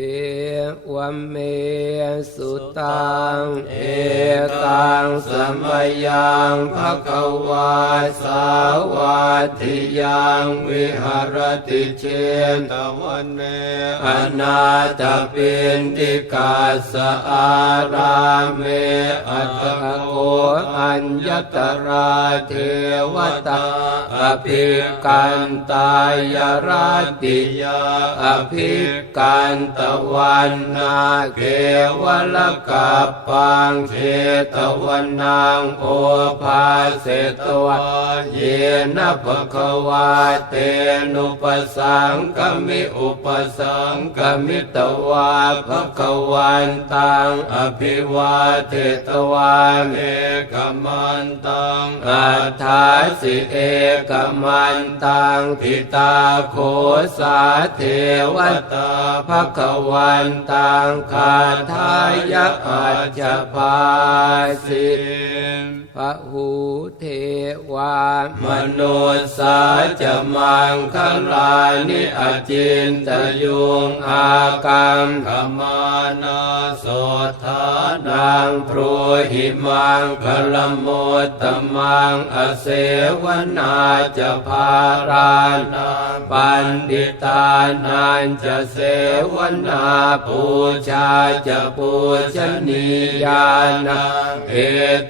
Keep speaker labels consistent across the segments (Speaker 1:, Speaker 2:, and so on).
Speaker 1: เอวเมสุตัง เอตังสมยังภะคะวาสาวาทิยังวิหารติเชน
Speaker 2: ตวันเน
Speaker 1: อนาตปินติกาสอาราเมอัตถโก อัญญตราเทวตาอภิกันตายราติยาอภิกันตวันนาเกวลกัปปังเชตวันนางโอภาเสตวะเยนะภคะวาเตนุปสังกมิอุปสังกมิตวาภคะวันตังอภิวาเทตวาเม
Speaker 2: กมันตัง
Speaker 1: อัฏฐาสิเอกมันตังทิตาโคสาเทวตาภควันตังคาทายะอัจจภาสิ พระหูเทวามนุสสาจะมังคลานิอจินตยุงอากรรม
Speaker 2: ขมานาโสธา
Speaker 1: ดังพรูหิมังคลมุตตมังอเสวนาจะพารานาปันดิตานันจะเสวนาปูชาจะปูชนียานาเอ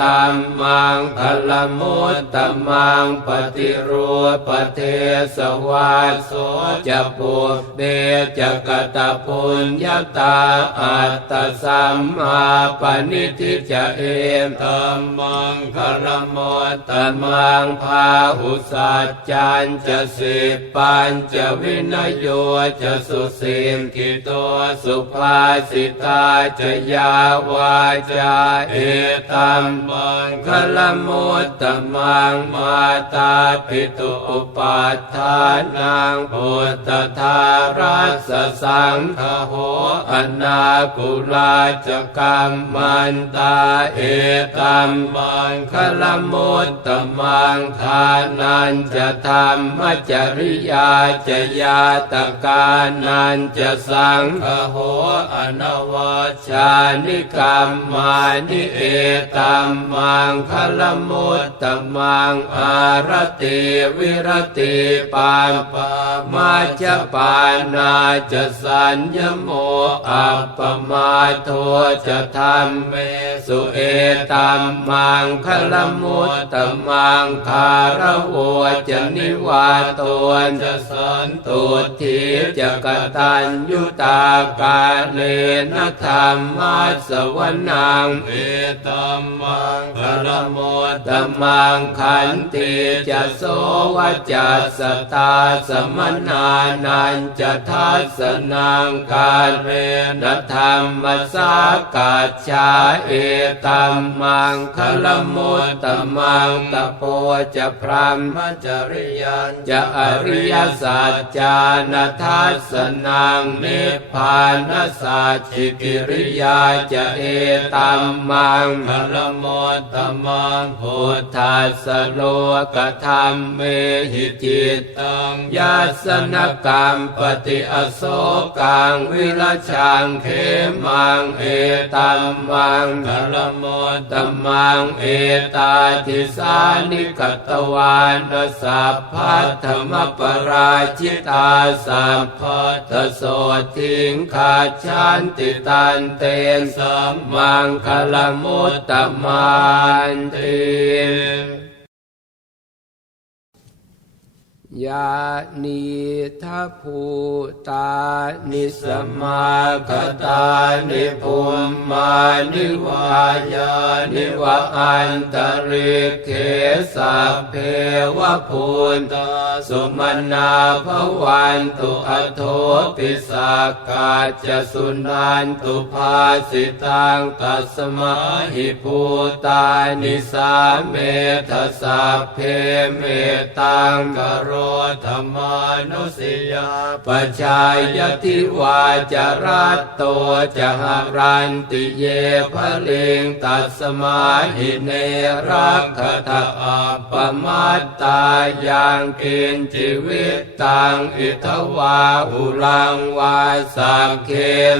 Speaker 1: ตัมมัังคลมุตตมังปฏิรูปเทสวาโสจะปุเบจะกตปุญญาตาอัตตสัมมาปณิทิจะเอม
Speaker 2: ตัมมังคารมต
Speaker 1: ตมังพาหุสัจจันจะสิปัญจะวินโยจะสุสิมกิโตสุภาสิตาจะยาวาจาเอตัมมังคลมุตตมังมาตาปิตุอุปัฏฐานังพุทธทารัสสังฆโหอนาคุลาจกรรมมันตาเอตัมมังคลมุตตมังทานันจะธรรมจริยาจะยาตกานันจะสังฆโหอนวชานิกรรมมานิเอตัมมังคลมุตตมังอารติวิรติปานปามาจะปานาจะสัญญโมอัปปมาโทจะธรรมเมสุเอตัมมังคลมุตตมังคารโวจะนิวาโตจะสันตุทีจะกตัญยุตากาเลนะธรรมัสสวนัง
Speaker 2: เอตัมมังคารมต
Speaker 1: ตมังขันติจะโสวจัสสตาสมนานันจะทัสนังการเรนธรรมสากัจฉาเอตัมมังคลมุตตมังตะโพจะพรหมจริยันจะอริยสัจจานทัสนังนิพพานสัจจิกิริยาจะเอตัมมัง
Speaker 2: คารมตตมมัง
Speaker 1: พุทธัสสโลกธรรมเมหิจิตตังยัสนกรรมปฏิอโศกังวิรชังเขมังเอตัมมัง
Speaker 2: คารมต
Speaker 1: ตมังเอตาทิสานิกตวานสัพพัทธมปราชิตาสัพพัทโสทิงขาชันติตันเตนสัมมังคลมุตตมันติ ยานีทัพภูตานิสมาคตานิภูมมานิวายานิวะอันตริกเขสัพเพวะพูนตาสุมนาภวันตุอโทปิสักกาจสุนันตุภาสิตังตัสมาหิภูตานิสาเมทสัพเพเมตังกโร
Speaker 2: ธรรมานุสิยา
Speaker 1: ปชายติวาจารัตโตจะหารันติเยภลิงตัสมาหิเนรักขทะอัปมัตตายังกินชีวิตตังอิทวาหุรังวาสักเค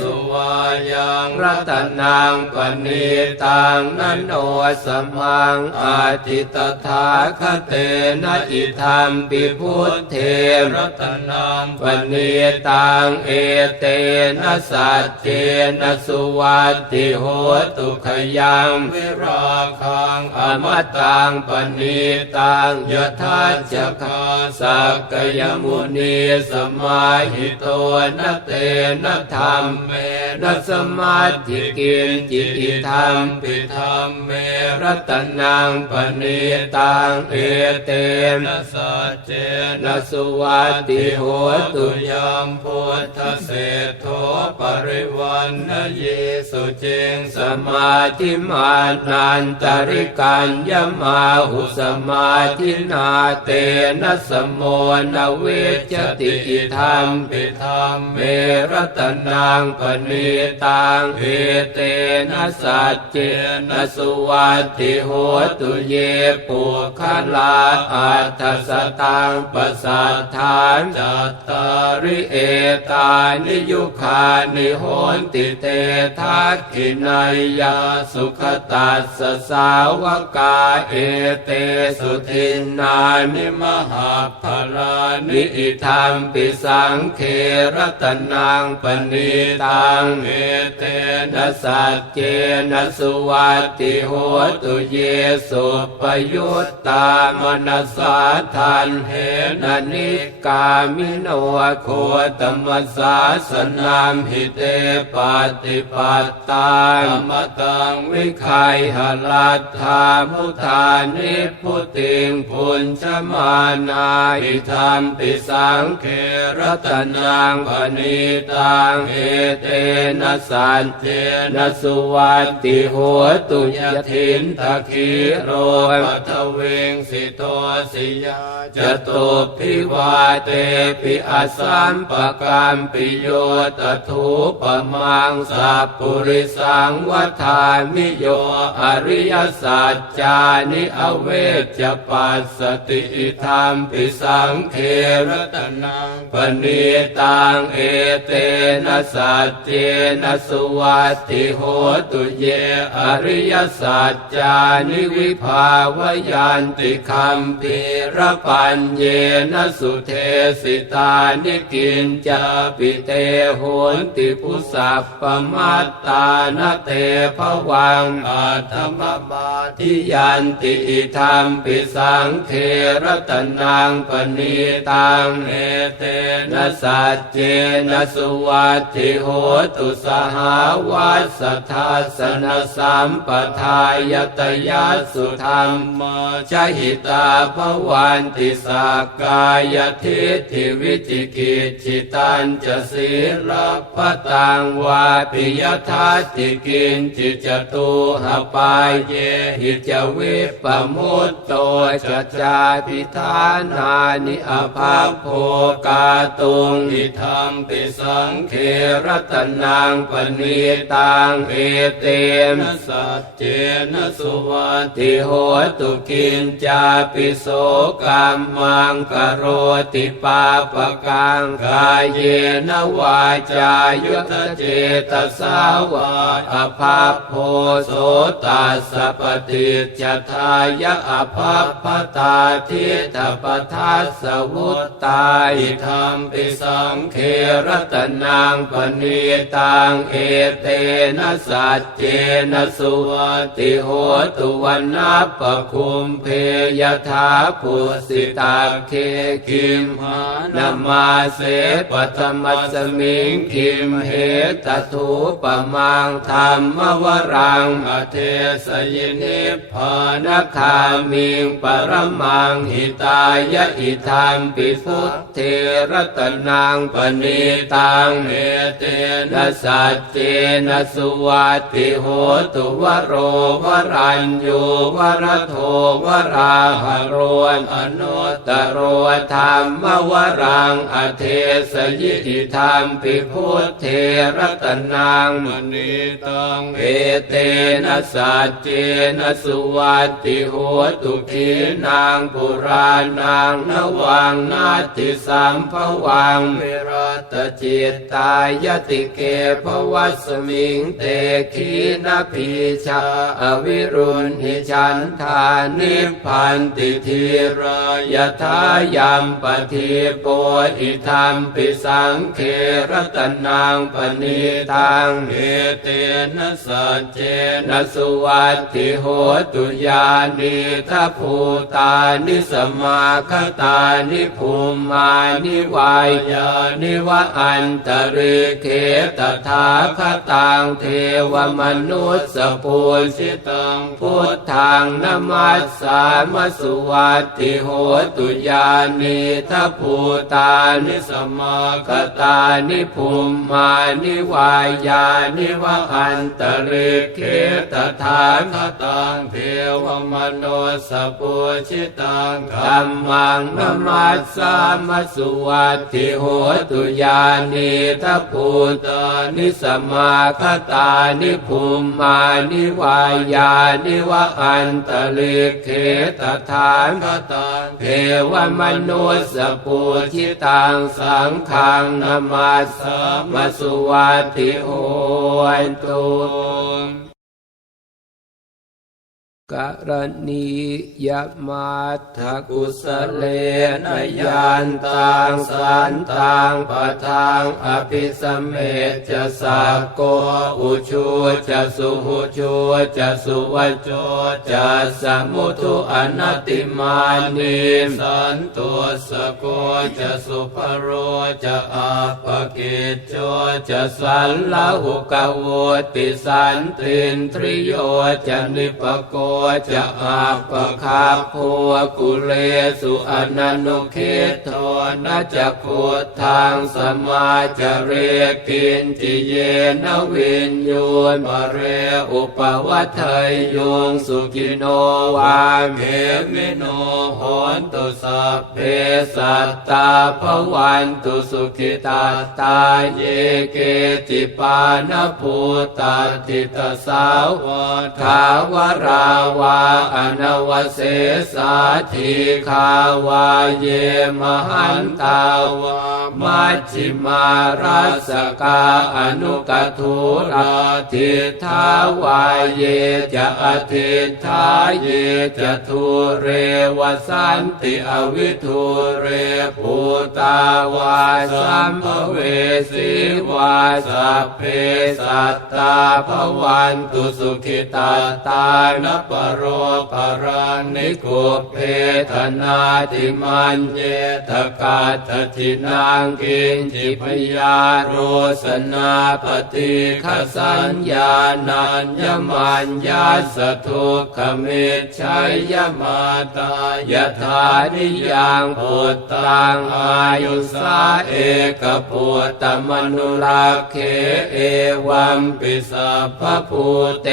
Speaker 2: สุวายัง
Speaker 1: รัตนังปณีตังนันโนสมังอาทิตถาคเตนะอิธรรมปิพุุทเท
Speaker 2: รัตนัง
Speaker 1: ปณีตังเอเตนะสัจเจนะสุวัติโหตุขยัง
Speaker 2: วิราคัง
Speaker 1: อมตังปณีตังยทัจจคาสักกยมุนีสมาหิโตนะเตนะธรรมเมนะสมาธิกินจิติธรรมปิธรรมเมรัตนังปณีตังเอเต
Speaker 2: นะสัจเจ
Speaker 1: นะสุวัติโหตุ
Speaker 2: ยามพุทธเศรษโทปริวันนเยสุเจง
Speaker 1: สมาธิมานันตริกัญญมาหุสมาธินาเตนะสมโมนเวจติอิธรรมปิธรรมเมรตนังปณีตังเอเตนะสัจเจนะสุวัติโหตุเยปุคลาอัตสตังปัสัทธานจัตตาริเอตานิยุคานิโหนติเตทักขินายาสุขตัสสสาวกาเอเตสุทินนานิมหาภลานิอิธรรมปิสังเครตนังปณีตังเอเตนะสัจเจนะสุวัติโหตุเยสุปยุตตามนัสสาทันเหนะนิกามิโนโคตมัสสาสนามหิเตปฏิปัตตานมตังวิคัยหลัตถามุทานิพุติงพุญชมานาอิธรรมปิสังเครตนังปณิตังเอเตนะสันเจนะสุวัตติโหตุยทินทคีโรปัทเวงสิโตสิยาจตุพิวาเตปิอสัมปกรรมปิโยตถูปมังสัพปุริสังวัฏามิโยอริยสัจจานิอเวจปัสสติธรรมปิสังเครตนังปณีตังเอเตนะสัจเจนะสุวัตติโหตุเยอริยสัจจานิวิภาวยันติคัมภีระปัญเยนะสุเทสิตานิกินจาปิเตโหนติพุสัพปมัตตานะเตภวังอาธรรมมาทิยันติอิธรรมปิสังเครตนังปณีตังเอเตนะสัจเจนะสุวัติโหตุสหาวัสสทัสนสัมปทายตยัสุธรรมมาชหิตาภวันติสักกายทิฏฐิวิจิกิจฉิตันจะศีลปตังวาปิยทัตติกินจิจตุหปายเยหิจวิปปมุตโตจัจาพิธานานิอภาโภกาตุงอิธรรมปิสังเครตนังปณีตังเอเตนสัจเจนะสุวัตติโหตุกินจาปิโสกรรมังกโรติปาปกังกายเยนวาจายุทธเจตสาวาอภาโพโสตัสปฏิจทายะอภาพพตาทิตปทัสสวุตตาอิธรรมปิสังเครตนังปณีตังเอเตนะสัจเจนะสุวติโหตุวันนาปคุมเพยถาปุสิตาเคคิมหานามาเสปธรรมัสมิงคิมเหตถูปมังธรรมวรังอเทสยินิพานคามิงปรมังหิตายะอิธรรมปิพุทเทรตนังปณีตังเอเตนะสัจเจนะสุวัติโหตุวโรวรัญญูวรโทวราหรวนอนุตตโรธรรมวรังอเทสยิธิธรรมปิพุทธเทระตนัง
Speaker 2: มณีตัง
Speaker 1: เอเตนะสัจเจนะสุวัตติโหตุขีนางปุรานังนวังนาติสัมภวังวิรัตจิตตายติเกภวัสมิงเตขีนาพีชาอวิรุณหิฉันทานิพพันติทีรายทายัมปทีโปอิธรรมปิสังเครตนังปณิตัง
Speaker 2: เอเตนะสัจเจ
Speaker 1: นะสุวัตติโหตุยานิทัพูตานิสมาคตานิภูมานิวายานิวะอันตริเขตถาคตังเทวมนุสสปุสิตังพุทธังนมัสสามสุวัตติโหตุยญานิทัพูตานิสมาคตานิภูมานิวายานิวะอันตริเขตถานคตังเทวมโนสปุชิตังธัมมังนมัสสามสุวัติโหตุยานิทัพูตานิสมาคตานิภูมานิวายานิวะอันตริเขตถานคตังเทววมนุสสปูชิตังสังฆังนามาสสามสุวัติโหตุ กรณียมาทกุสเลนยานตังสันตังปะทังอภิสมเมจะสากโกอุชูจะสุหุชูจะสุวัจโจจะสมุทุอนัติมานิสันตัวสโกจะสุภโรจะอาปกิจโจจะสันละหุกโวติสันตินทริโยจะนิปโกจะอาปะคาโพกุเลสุอนันตุคิดโทนะจะโคทางสมาจะเรกินจิเยนวินยูนบเรอุปวัฏเทยยงสุกิโนวาเมมิโนหนตุสัพเพสัตตาภวันตุสุขิตาตาเยเกจิปานภูตติตสาวทาวราวาอนวเสสาธิคาวาเยมหันตาวามัชฌิมารัสกาอนุกทุราทิทาวาเยจะอธิทาเยจะทุเรวสันติอวิทุเรภูตาวาสัมภเวสีวาสัพเพสัตตาภวันตุสุขิตาตานปโรปรานิโกเพทนาติมันเยทกาตทินางกินจิพยาโรสนาปฏิขสัญญานัญญมัญญาสทุกขมิจฉัยยมาตายถานิยังปุตตังอายุสาเอกปุตตมนุราเคเอวัมปิสัพพูเต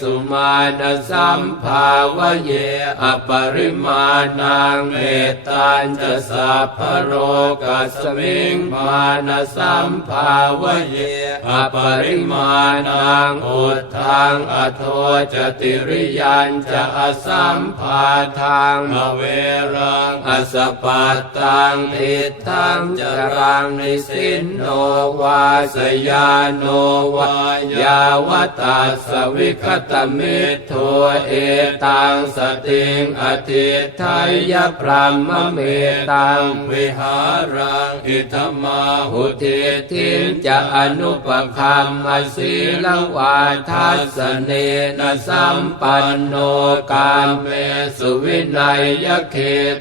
Speaker 1: สุมาณสัมภาวะเยอปริมาณังเมตตัญจะสัพพโรกัสมิงมาณสัมภาวะเยอปริมาณังอุทังอโทจติริยันจะอสัมภาทังอเวรังอสปัตตังทิทังจรังนิสินโนวาสยานโนวายาวตัสสวิคตมิทัวเอตังสติงอธิทายะพรหมเมตังวิหารังอิธมาหุติทินจะอนุปคัมมสีลวาทัสเนนะสัมปันโนกามเมสุวินัยยะเค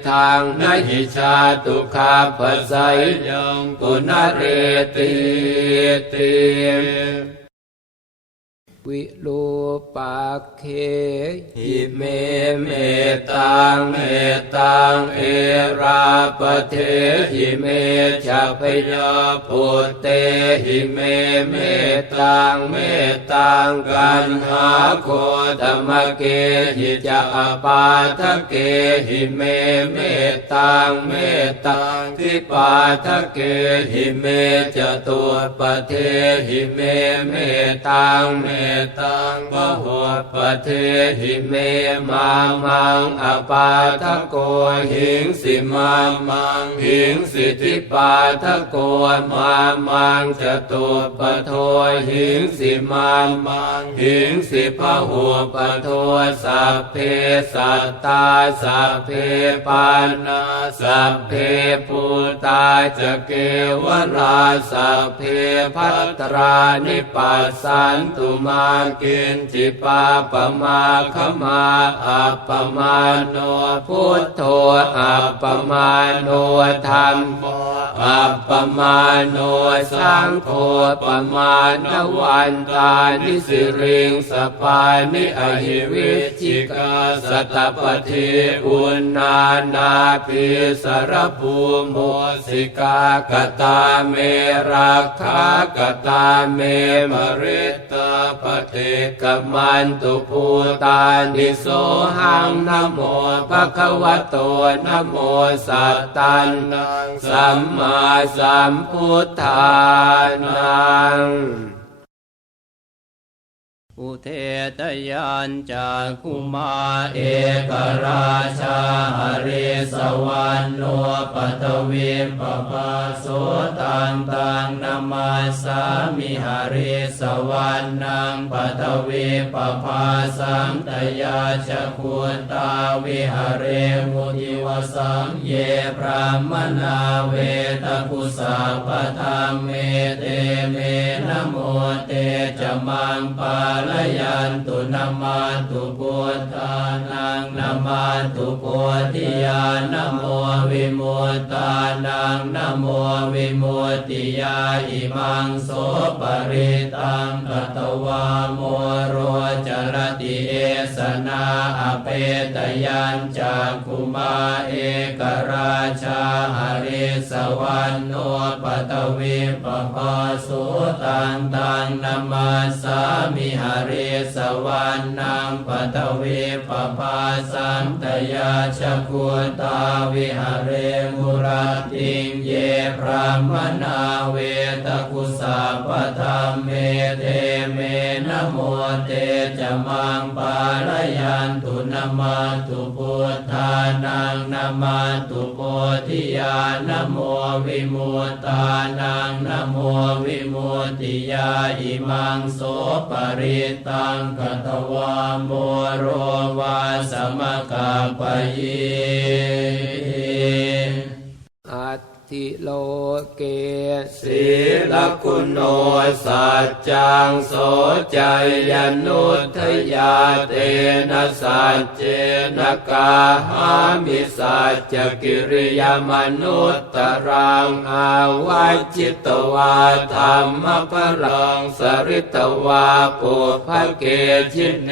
Speaker 1: ทางนหิชาตุคาภไสยยังปุณเรติติ วิรูปักเคหิเมเมตังเมตังเอราปเทหิเมชะพยาปุตเตหิเมเมตังเมตังกันหาโคธรรมเกหิจะอปาทะเกหิเมเมตังเมตังทิปาทะเกหิเมจตุปเทหิเมเมตังเมตังปะหัวปเทหิเมมามังอปาทโกหิงสิมามังหิงสิทิปาทโกมามังจตุปโทหิงสิมามังหิงสิพะหัวปโทสัพเพสัตตาสัพเพปานาสัพเพปูตาจะเกวราสัพเพพัตรานิปัสสันตุมากินจิปาปมาขมาอัปปมาโนพุทโธอัปปมาโนธรรมโมอัปปมาโนสังโฆปมาณวันตานิสิริงสปานิอหิวิจิกาสตปฏิอุณนานาภิสรภูโมสิกากตาเมราคากตาเมมริตาปฏิกมันตุภูตานิโสหังนโมภะคะวะโตนโมสัตตันนังสัมมาสัมพุทธานัง อุเทตยานจากคุมาเอกราชาหริสวรรณโนปตวิมปปาโสตังตังนามาสามิหริสวรรณังปัตวิปปาสังตยาชคุนตาวิหเรมุทิวสังเยพรามนาเวตกุสาปธรรมเมเตเมนโมเตจมังปาลยันตุนามาตุพุทธานังนามาตุโพธิญาณโมวิมุตตานังนะโมวิมุตติยาอิมังโสปริตังกตวาโมโรจรติเอสนาอเปตยัญจากคุมาเอกราชาหริสวรรณโนปตวิปปาสุตังตังนามาสามิหริสวรรณังปัตวิปปาสันตยาชกุตาวิหเรมุรติง พรามนาเวตกุสาปธรรมเมเตเมนโมเตจะมังปาลยันตุนามาตุพุทธานังนามาตุโพธิญาณโมวิมุตตานังนโมวิมุตติยาอิมังโสปริตังกตวาโมโรวาสมกาปยิ ธิโลเกศีลคุณโนสัจจังโสใจยนุทยาเตนะสัจเจนะกาหามิสัจจกิริยามนุตตรังอาวัจิตวาธรรมพลังสริตวาปุพเกชิเน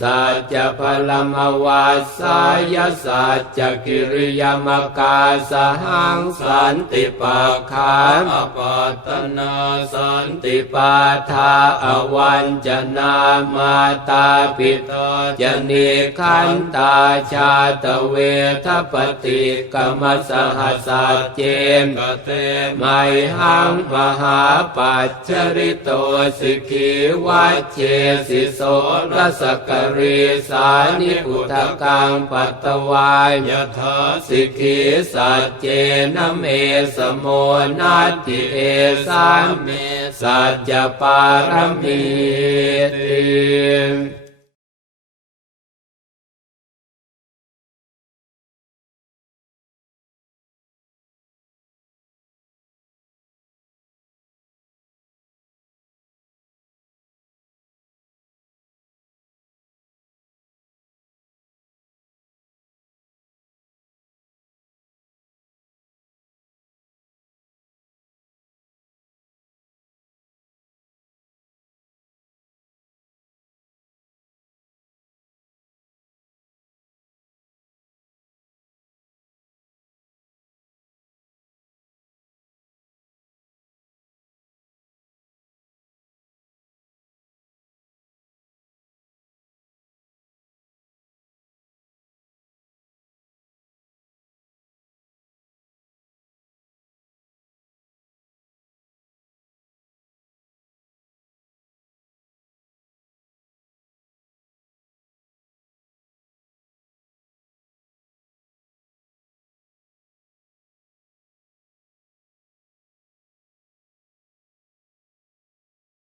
Speaker 1: สัจจพลมวาสายสัจจกิริยามกาสหังสันติปัฏฐานอปัตนาสันติปาทาอวันจนามาตาปิตาจนิคันตาชาตเวทปฏิกรรมสหัสเจมกเตไมหังมหาปัจจริโตสิกขีวัจเจสิโสรสกรีสานิพุทธกังปัตตวายยถาสิกขีสัจเจนะเมสโมนัตติเอสามเมสัจจปารมีติ